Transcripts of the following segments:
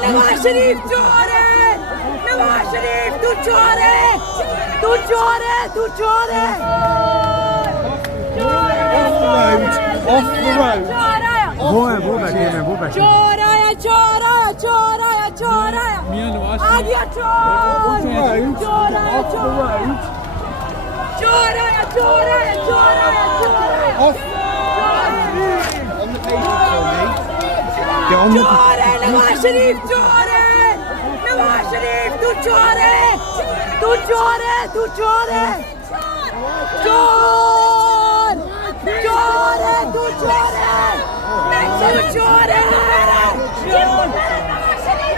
नवाज शरीफ चोर है, नवाज शरीफ तू चोर है, तू चोर है, तू चोर है, Off the road. वो बैठे हैं, वो बैठे हैं। चोर आया, चोर आया, चोर आया, चोर आया, आ गया चोर, चोर आया, चोर आया, चोर आया, चोर आया, चोर आया, चोर आया, Off. On the pavement for me. Get on the. चोर है नवाज शरीफ, चोर है नवाज शरीफ, तू चोर है, तू चोर है, तू चोर है, चोर, चोर है, तू चोर है, तू चोर है,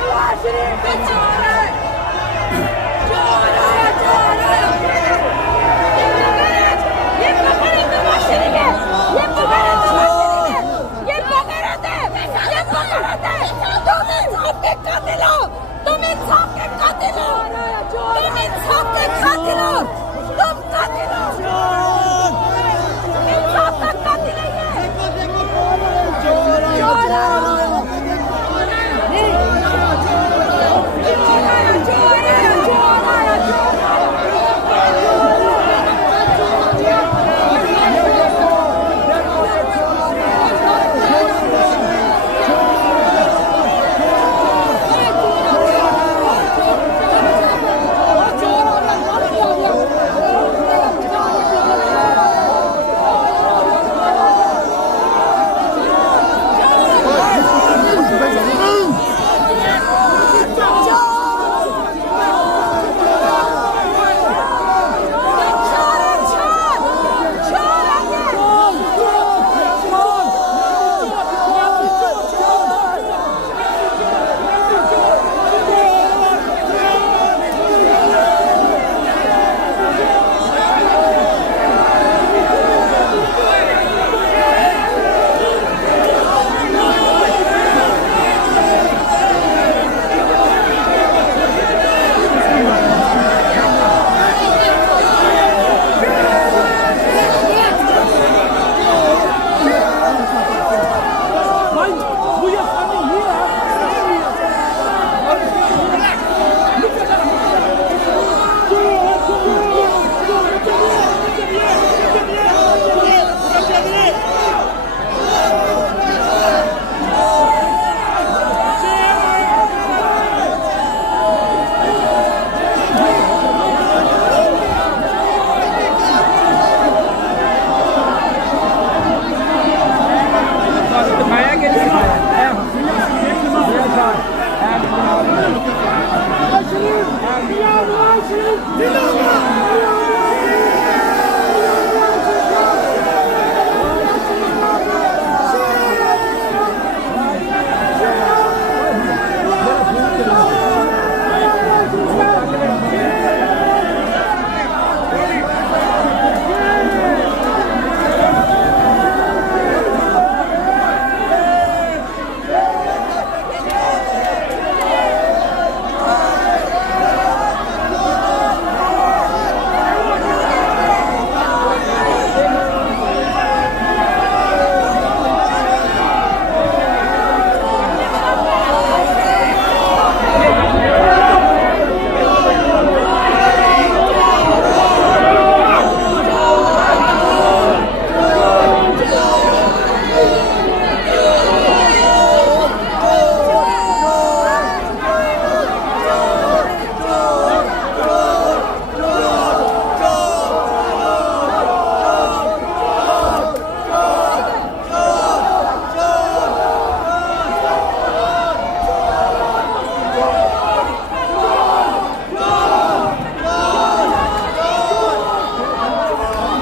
नवाज शरीफ तू चोर है, चोर आया, चोर आया, ये पकड़े नवाज शरीफ है, ये पकड़े नवाज शरीफ है, ये पकड़े थे, ये पकड़े थे, तुम इंसाफ के कातिल हो, तुम इंसाफ के कातिल हो, तुम इंसाफ के कातिल हो, तुम कातिल हो, इंसाफ का कातिल है ये, चोर आया, चोर आया, चोर आया, चोर आया,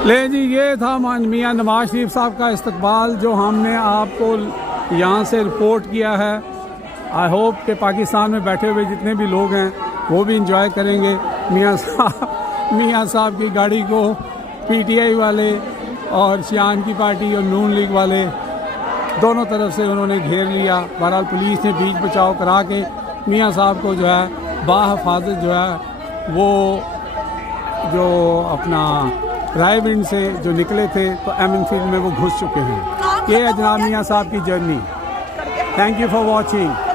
ले जी, ये था मियां नवाज शरीफ साहब का इस्तकबाल जो हमने आपको यहाँ से रिपोर्ट किया है। आई होप कि पाकिस्तान में बैठे हुए जितने भी लोग हैं वो भी इंजॉय करेंगे। मियां साहब की गाड़ी को पीटीआई वाले और शियान की पार्टी और नून लीग वाले दोनों तरफ से उन्होंने घेर लिया। बहरहाल पुलिस ने बीच बचाव करा के मियां साहब को जो है बाहिफाजत जो है वो जो अपना रायविंड से जो निकले थे तो एमन फील्ड में वो घुस चुके हैं। ये है जनाब मियां साहब की journey. Thank you for watching.